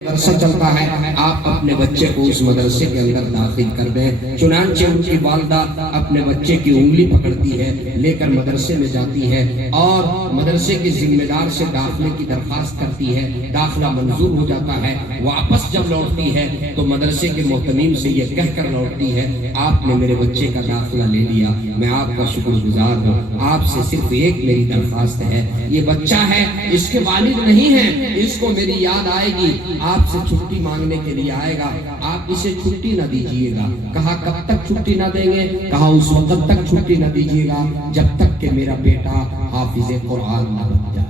مدرسہ چلتا ہے، آپ اپنے بچے کو اس مدرسے کے اندر داخل کر دیں۔ چنانچہ ان کی والدہ اپنے بچے کی انگلی پکڑتی ہے، لے کر مدرسے میں جاتی ہے اور مدرسے کے ذمہ دار سے داخلے کی درخواست کرتی ہے۔ داخلہ منظور ہو جاتا ہے۔ واپس جب لوٹتی ہے تو مدرسے کے محتمیم سے یہ کہہ کر لوٹتی ہے، آپ نے میرے بچے کا داخلہ لے لیا، میں آپ کا شکر گزار ہوں، آپ سے صرف ایک میری درخواست ہے، یہ بچہ ہے، اس کے والد نہیں ہیں، اس کو میری یاد آئے گی، آپ سے چھٹی مانگنے کے لیے آئے گا، آپ اسے چھٹی نہ دیجیے گا۔ کہا کب تک چھٹی نہ دیں گے؟ کہا اس وقت تک چھٹی نہ دیجیے گا جب تک کہ میرا بیٹا حافظ قرآن نہ بن جائے۔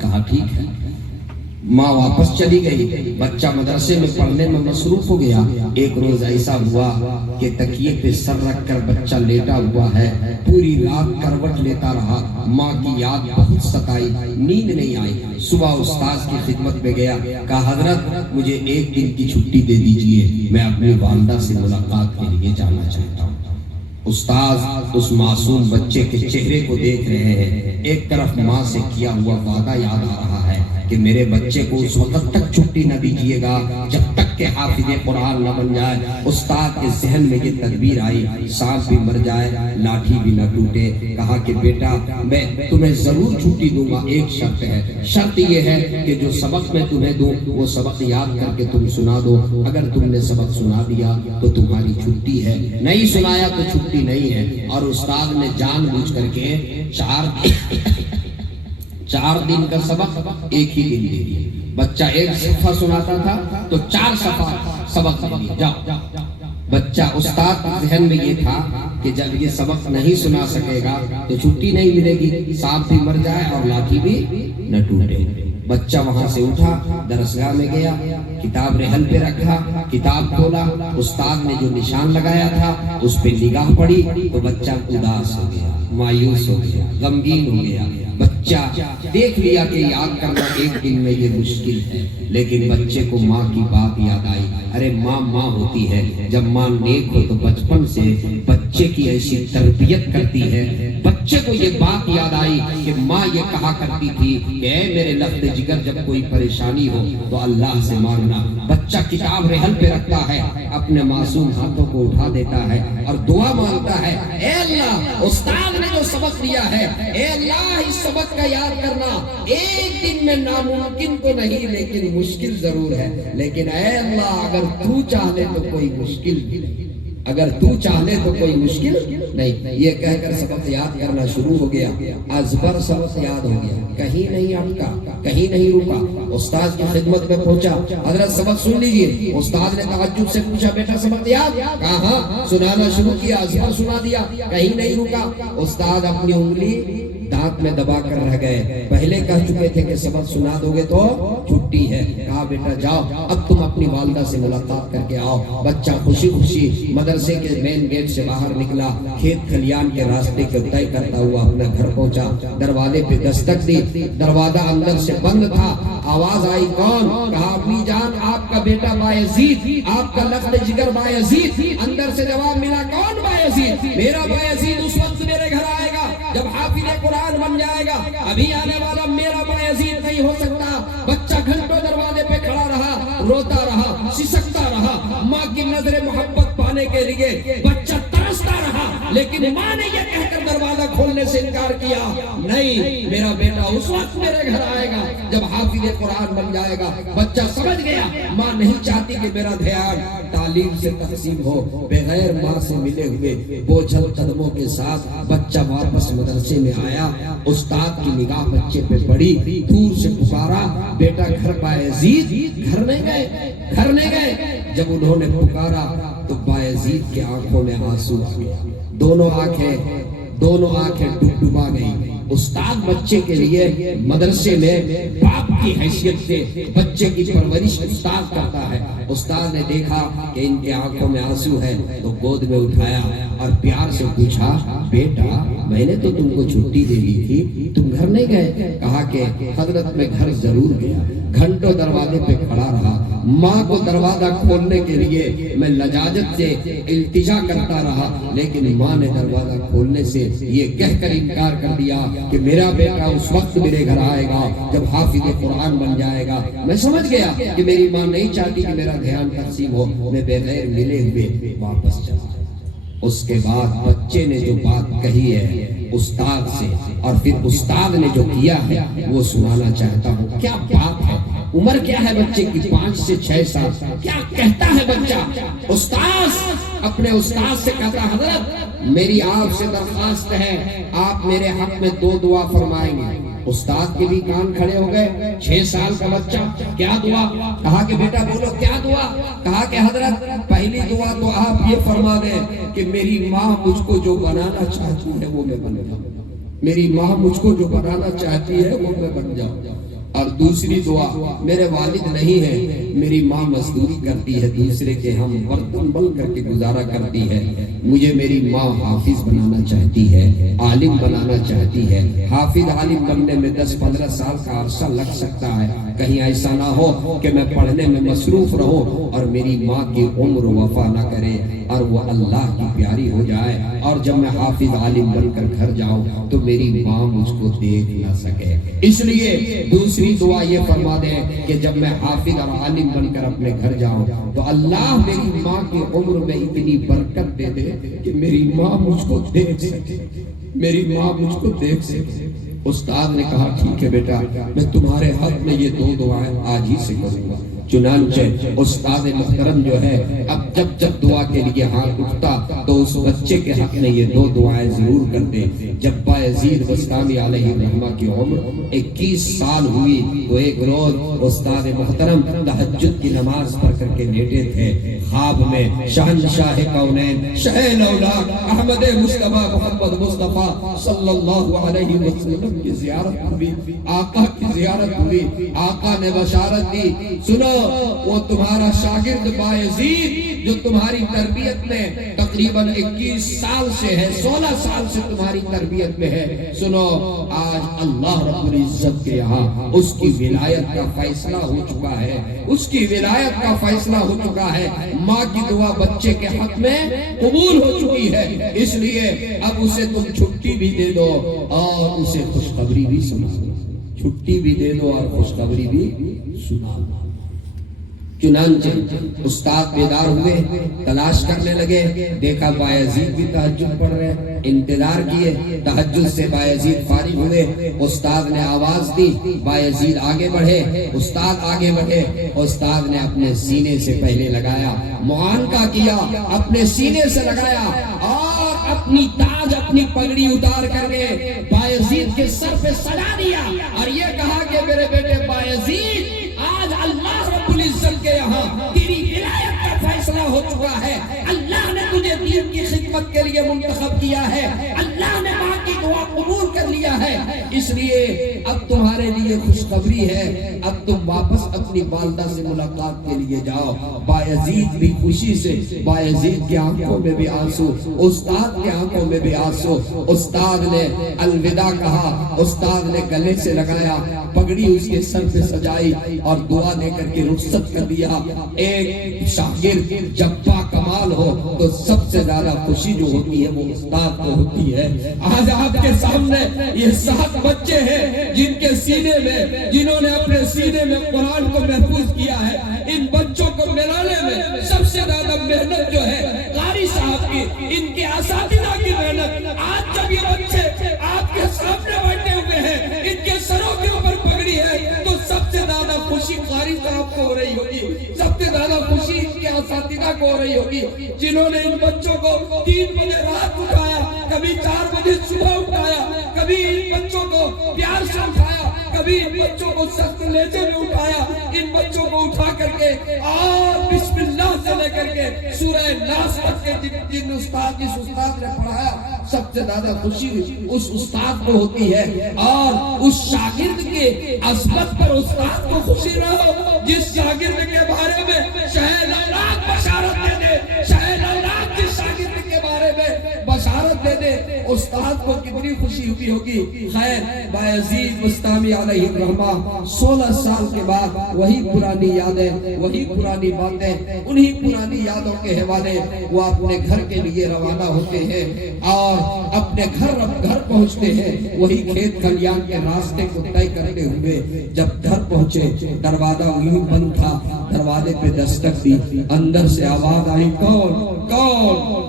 کہا ٹھیک ہے۔ ماں واپس چلی گئی، بچہ مدرسے میں پڑھنے میں مصروف ہو گیا۔ ایک روز ایسا ہوا کہ تکیے پہ سر رکھ کر بچہ لیٹا ہوا ہے، پوری رات کروٹ لیتا رہا، ماں کی یاد بہت ستائی، نیند نہیں آئی۔ صبح استاذ کی خدمت میں گیا، کہا حضرت مجھے ایک دن کی چھٹی دے دیجئے، میں اپنی والدہ سے ملاقات کے لیے جانا چاہتا ہوں۔ استاذ اس معصوم بچے کے چہرے کو دیکھ رہے ہیں، ایک طرف ماں سے کیا ہوا وعدہ یاد آ رہا ہے کہ میرے بچے کو اس وقت تک چھٹی نہ دیجیے گا جب تک کہ حافظ قرآن نہ بن جائے۔ استاد کے ذہن میں یہ تدبیر آئی، سانپ بھی مر جائے لاٹھی بھی نہ ٹوٹے۔ کہا کہ بیٹا میں تمہیں ضرور چھٹی دوں گا، ایک شرط ہے، شرط یہ ہے کہ جو سبق میں تمہیں دوں وہ سبق یاد کر کے تم سنا دو، اگر تم نے سبق سنا دیا تو تمہاری چھٹی ہے، نہیں سنایا تو چھٹی نہیں ہے۔ اور استاد نے جان بوجھ کر کے 4 دن کا سبق ایک ہی دن دے دیا۔ بچہ ایک صفحہ سناتا تھا تو 4 صفحہ سبق دے دیا، جاؤ۔ بچہ استاد کے ذہن میں یہ تھا کہ جب یہ سبق نہیں سنا سکے گا تو چھٹی نہیں ملے گی، سانپ بھی مر جائے اور لاٹھی بھی نہ ٹوٹے۔ بچہ وہاں سے اٹھا، درسگاہ میں گیا، کتاب رحل پہ رکھا، کتاب کھولا، استاد نے جو نشان لگایا تھا اس پہ نگاہ پڑی تو بچہ اداس ہو گیا، مایوس ہو گیا، غمگین ہو گیا۔ بچہ دیکھ لیا کہ یاد کرنا ایک دن میں یہ مشکل ہے، لیکن بچے کو ماں کی بات یاد آئی۔ ارے ماں ماں ہوتی ہے، جب ماں نیک ہو تو بچپن سے بچے کی ایسی تربیت کرتی ہے۔ بچے کو یہ بات یاد آئی کہ ماں یہ کہا کرتی تھی کہ اے میرے لخت جگر جب کوئی پریشانی ہو تو اللہ سے مانگنا۔ بچہ کتاب رحل پہ رکھتا ہے، اپنے معصوم ہاتھوں کو اٹھا دیتا ہے اور دعا مانگتا ہے، اے اللہ استاد نے جو سبق دیا ہے، اے اللہ اس سبق کا یاد کرنا ایک دن میں ناممکن تو نہیں لیکن مشکل ضرور ہے، لیکن اے اللہ اگر تو چاہے تو کوئی مشکل بھی نہیں، اگر تو چاہے تو کوئی مشکل نہیں۔ یہ کہہ کر سبق یاد کرنا شروع ہو گیا، ازبر سبق یاد ہو گیا، کہیں نہیں اٹکا، کہیں نہیں رکا۔ استاد کی خدمت میں پہنچا، حضرت سبق سن لیجئے۔ استاد نے تعجب سے پوچھا، بیٹا سبق یاد؟ کہا ہاں۔ سنانا شروع کیا، ازبر سنا دیا، کہیں نہیں رکا۔ استاد اپنی انگلی دانت میں دبا کر رہ گئے، پہلے کہہ چکے تھے کہ سبق سنا دو گے تو چھٹی ہے۔ کہا بیٹا جاؤ، اب تم اپنی والدہ سے ملاقات کر کے آؤ۔ بچہ خوشی خوشی مدرسے کے مین گیٹ سے باہر نکلا، کھیت کھلیان کے راستے کو طے کرتا ہوا اپنا گھر پہنچا۔ دروازے پہ دستک دی، دروازہ اندر سے بند تھا۔ آواز آئی، کون؟ کہا امی جان آپ کا بیٹا بایزید، آپ کا لخت جگر بایزید۔ اندر سے جواب ملا، کون بایزید؟ میرا بایزید اس وقت میرے گھر آئے گا جب حافظ قرآن بن جائے گا، ابھی آنے والا میرا بایزید نہیں ہو سکتا۔ بچہ گھنٹوں دروازے پہ کھڑا رہا، روتا رہا، سسکتا رہا، ماں کی نظر محبت پانے کے لیے بچہ ترستا رہا، لیکن ماں نے یہ کہہ کر دروازہ کھولنے سے انکار کیا، نہیں میرا بیٹا اس وقت میرے گھر آئے گا جب حافظ قرآن بن جائے گا۔ بچہ سمجھ گیا ماں نہیں چاہتی کہ میرا دھیان تعلیم سے تقسیم ہو۔ بغیر ماں سے ملے ہوئے بوجھل قدموں کے ساتھ بچہ واپس مدرسے میں آیا۔ استاد کی نگاہ بچے پہ پڑی، دور سے پکارا، بیٹا گھر بایزید؟ گھر نہیں گئے، گھر نہیں گئے۔ جب انہوں نے پکارا تو بایزید کے آنکھوں میں آنسو آ گیا، دونوں آنکھیں ڈبا گئی۔ استاد بچے کے لیے مدرسے میں باپ کی حیثیت سے بچے کی پرورش استاد کرتا ہے۔ استاد نے دیکھا کہ ان کے آنکھوں میں آنسو ہے تو گود میں اٹھایا اور پیار سے پوچھا، بیٹا میں نے تو تم کو چھٹی دے دی تھی، تم گھر نہیں گئے؟ کہا کہ حضرت میں گھر ضرور گیا، گھنٹوں دروازے پہ کھڑا رہا، ماں کو دروازہ کھولنے کے لیے میں لجاجت سے التجا کرتا رہا، لیکن ماں نے دروازہ کھولنے سے یہ کہہ کر انکار کر دیا کہ میرا بیٹا اس وقت میرے گھر آئے گا جب حافظ قرآن قرآن بن جائے گا. میں سمجھ گیا کہ میری ماں نہیں چاہتی کہ میرا دھیان تقسیم ہو. میں بغیر ملے ہوئے واپس چلا. اس کے بعد بچے نے جو بات کہی ہے استاد سے اور پھر استاد نے جو کیا ہے وہ سنانا چاہتا ہوں. کیا بات ہے. عمر کیا ہے بچے کی؟ 5 سے 6 سال. کیا کہتا ہے بچہ؟ استاد اپنے استاد سے کہتا حضرت میری آپ سے درخواست ہے آپ میرے حق میں 2 دعا فرمائیں گے. استاد کے بھی کان کھڑے ہو گئے. 6 سال کا بچہ کیا دعا؟ کہا کہ بیٹا بولو کیا دعا؟ کہا کہ حضرت پہلی دعا تو آپ یہ فرما دیں کہ میری ماں مجھ کو جو بنانا چاہتی ہے وہ میں بن جاؤں. میری ماں مجھ کو جو بنانا چاہتی ہے وہ میں بن جاؤں. اور دوسری دعا میرے والد نہیں ہے میری ماں مزدوری کرتی ہے دوسرے کے ہم برتن بل کر کے گزارا کرتی ہے. مجھے میری ماں حافظ بنانا چاہتی ہے عالم بنانا چاہتی ہے. حافظ عالم بننے میں 10-15 سال کا عرصہ لگ سکتا ہے. کہیں ایسا نہ ہو کہ میں پڑھنے میں مصروف رہوں اور میری ماں کی عمر وفا نہ کرے اور وہ اللہ کی پیاری ہو جائے اور جب میں حافظ عالم بن کر گھر جاؤں تو میری ماں مجھ کو دیکھ نہ سکے. اس لیے دوسری دعا یہ فرما دے کہ جب میں حافظ اور عالم بن کر اپنے گھر جاؤں تو اللہ میری ماں کی عمر میں اتنی برکت دے دے کہ میری ماں مجھ کو دیکھ سکے. میری ماں مجھ کو دیکھ سکے. استاد نے کہا ٹھیک ہے بیٹا میں تمہارے حق میں یہ 2 دعائیں آج ہی سے کروں گا. چنانچہ استاد محترم جو ہے اب جب دعا کے لیے ہاتھ اٹھتا تو اس بچے کے حق میں یہ 2 دعائیں ضرور کرتے. جب بایزید بستامی علیہ الرحمہ کی عمر 21 سال ہوئی تو ایک روز استاد محترم تہجد کی نماز پڑھ کر کے لیٹے تھے. خواب میں شہنشاہ کونین شہ لولا احمد مصطفیٰ محمد مصطفیٰ صلی اللہ علیہ وسلم کی زیارت ہوئی. آقا کی زیارت ہوئی. آقا نے بشارت دی سنو وہ تمہارا شاگرد بایزید جو تمہاری تربیت میں تقریباً 21 سال سے ہے 16 سال سے تمہاری تربیت میں ہے. سنو آج اللہ رب العزت کے یہاں اس کی ولایت کا فیصلہ ہو چکا ہے. اس کی ولایت کا فیصلہ ہو چکا ہے. ماں کی دعا بچے کے حق میں قبول ہو چکی ہے. اس لیے اب اسے تم چھٹی بھی دے دو اور اسے خوشخبری بھی سنا دو. چھٹی بھی دے دو اور خوشخبری بھی سنا دو. چنانچہ استاد بیدار ہوئے تلاش کرنے لگے. دیکھا بایزید بھی تہجد پڑھ رہے. انتظار کیے. تہجد سے بایزید فارغ ہوئے. استاد نے آواز دی بایزید آگے بڑھے. استاد آگے بڑھے. استاد نے اپنے سینے سے پہلے لگایا معانقہ کیا اپنے سینے سے لگایا اور اپنی تاج اپنی پگڑی اتار کر کے بایزید کے سر پہ سجا دیا اور یہ کہا کہ میرے بیٹے بایزید آج اللہ رب العزت کے یہاں تیری ولایت کا فیصلہ ہو چکا ہے. اللہ نے تجھے دین کی خدمت کے لیے منتخب کیا ہے. اللہ نے ماں کی دعا قبول کر لیا ہے. اس لیے اب تمہارے لیے خوشخبری ہے. اب تم واپس اپنی والدہ سے ملاقات کے لیے جاؤ. بایزید بھی خوشی سے بایزید کی آنکھوں میں بھی آنسو استاد کی آنکھوں میں بھی آنسو. استاد نے الوداع کہا. استاد نے گلے سے لگایا پگڑی اس کے سر پہ سجائی اور دعا دے کر کے رخصت کر دیا. ایک شاگرد جب با کمال ہو تو سب سے زیادہ خوشی جو ہوتی ہے وہ استاد کو ہوتی ہے. آج آپ کے سامنے یہ 7 بچے ہیں جن کے سینے میں جنہوں نے اپنے سینے میں قرآن کو محفوظ کیا ہے. ان بچوں کو ملانے میں سب سے زیادہ محنت جو ہے قاری صاحب کی ان کے اساتذہ کی محنت. آج جب یہ بچے آپ کے سامنے بیٹھے ہوئے ہیں ان کے سروں کے اوپر پگڑی ہے تو سب سے زیادہ خوشی قاری صاحب کو ہو رہی ہوگی. سب سے زیادہ خوشی ان کے اساتذہ کو ہو رہی ہوگی جنہوں نے ان بچوں کو 3 بجے رات اٹھایا کبھی 4 بجے صبح اٹھایا کبھی ان بچوں کو پیار سے اٹھایا کبھی ان بچوں کو سخت لیجے میں اٹھایا. ان بچوں کو اٹھا کر کے اور بسم اللہ سے لے کر کے سورہ ناس تک کے جن استاد جس استاد نے پڑھایا سب سے زیادہ خوشی اس استاد کو ہوتی ہے. اور اس شاگرد کے عصمت پر استاد کو خوشی نہ ہو جس شاگرد کے بارے میں شہ لولاک بشارت دے دے. شہ لولاک جس شاگرد کے بارے میں بشارت دے دے استاد کو کتنی خوشی ہوئی ہوگی. خیر بایزید بستامی علیہ الرحمہ 16 سال کے بعد وہی پرانی یادیں، وہی پرانی باتیں، انہی پرانی یادوں کے حوالے وہ اپنے گھر کے لیے روانہ ہوتے ہیں اور اپنے گھر پہنچتے ہیں. وہی کھیت کھلیان کے راستے کو طے کرتے ہوئے جب گھر پہنچے دروازہ وہی بند تھا. دروازے پہ دستک دی، اندر سے آواز آئی کون کون؟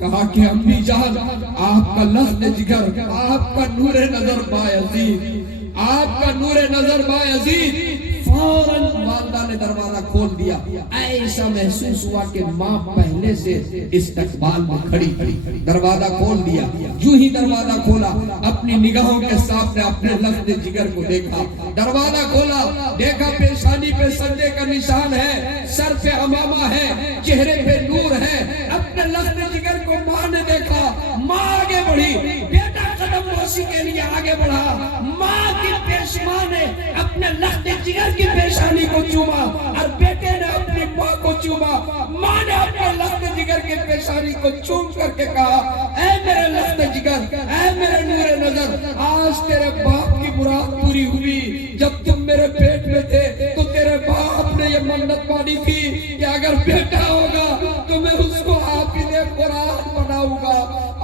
کہا کہ امی جان آپ کا لخت جگر، آپ کا نور نظر بایزید، آپ کا نور نظر بایزید. فوراً والدہ نے دروازہ کھول دیا. ایسا محسوس ہوا کہ ماں پہلے سے استقبال میں کھڑی تھی. دروازہ کھول دیا. جو ہی دروازہ کھولا اپنی نگاہوں کے سامنے اپنے لخت جگر کو دیکھا. دروازہ کھولا دیکھا پیشانی پہ سجدے کا نشان ہے، سر پہ عمامہ ہے، چہرے پہ نور ہے. اپنے لخت جگر کو ماں نے دیکھا. ماں آگے بڑھی، بیٹا قدم بوسی کے لیے آگے بڑھا. ماں کی پیشماں نے اپنے لخت جگر کی پیشانی کو چوما اور بیٹے نے اپنی ماں کو چوما. ماں نے اپنے لخت جگر کی پیشانی کو چوم کر کے کہا اے میرے لخت جگر، اے میرے نور نظر، آج تیرے باپ کی مراد پوری ہوئی. جب تم میرے پیٹ میں تھے تو تیرے باپ نے یہ منت مانی تھی کہ اگر بیٹا ہوگا تو میں اس کو حافظ قرآن بناؤں گا.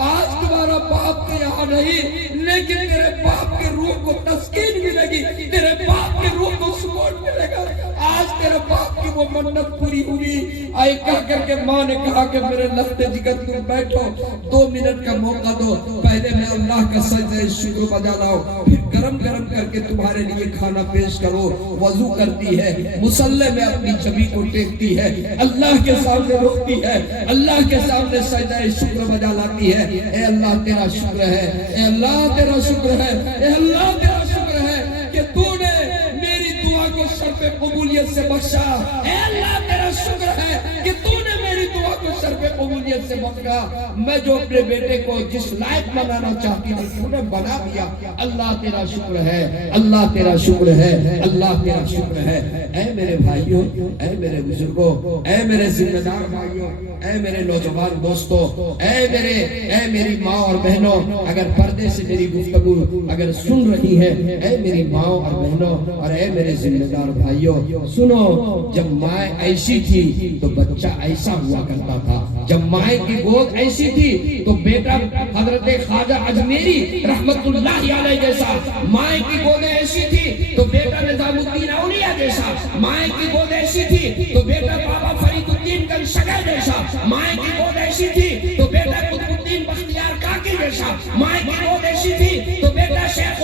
آج تمہارا باپ تو یہاں نہیں، لیکن تیرے باپ کے روح کو تسکین ملے گی، تیرے باپ کے روح کو سکون ملے گا. آج تیرے باپ کی وہ منت پوری ہوئی. آئے کہہ کر کے ماں نے کہا کہ میرے لخت جگر تم بیٹھو، 2 منٹ کا موقع دو، پہلے میں اللہ کا سجدہ شکر بجا لاؤ، پھر گرم گرم کر کے تمہارے لیے کھانا پیش کرو. وضو کرتی ہے، مصلی میں اپنی چھبی کو ٹیکتی ہے، اللہ کے سامنے روکتی ہے، اللہ کے سامنے سجدہ شکر بجا لاتی ہے. اے اللہ تیرا شکر ہے، اے اللہ تیرا شکر ہے، اے اللہ تیرا شکر ہے کہ تو نے میری دعا کو شرف قبولیت سے بخشا. اے اللہ تیرا شکر ہے کہ تو نے میری دعا کو شرف قبولیت سے بخشا. میں جو اپنے بیٹے کو جس لائق بنانا چاہتی ہوں تو نے بنا دیا. اللہ تیرا شکر ہے، اللہ تیرا شکر ہے، اللہ تیرا شکر ہے. اے میرے بھائیوں، اے میرے بزرگوں، اے میرے ذمہ دار بھائیوں، اے میرے نوجوان دوستوں، اے میری ماں اور بہنوں، اگر پردے سے میری گفتگو اگر سن رہی ہے، اے میری ماں اور بہنوں اور اے میرے ذمہ دار بھائیوں، سنو. جب ماں ایسی تھی تو بچہ ایسا ہوا کرتا تھا. جب ماں کی گود ایسی تھی تو بیٹا حضرت خواجہ اجمیری رحمت اللہ علیہ جیسا. ماں کی گود ایسی تھی تو بیٹا نظام الدین اولیاء جیسا. ماں کی گود ایسی تھی تو بیٹا بابا فرید الدین کنشگر جیسا. ماں کی گود ایسی تھی تو بیٹا قطب الدین بختیار کاکی جیسا. ماں کی گود ایسی تھی تو بیٹا شیخ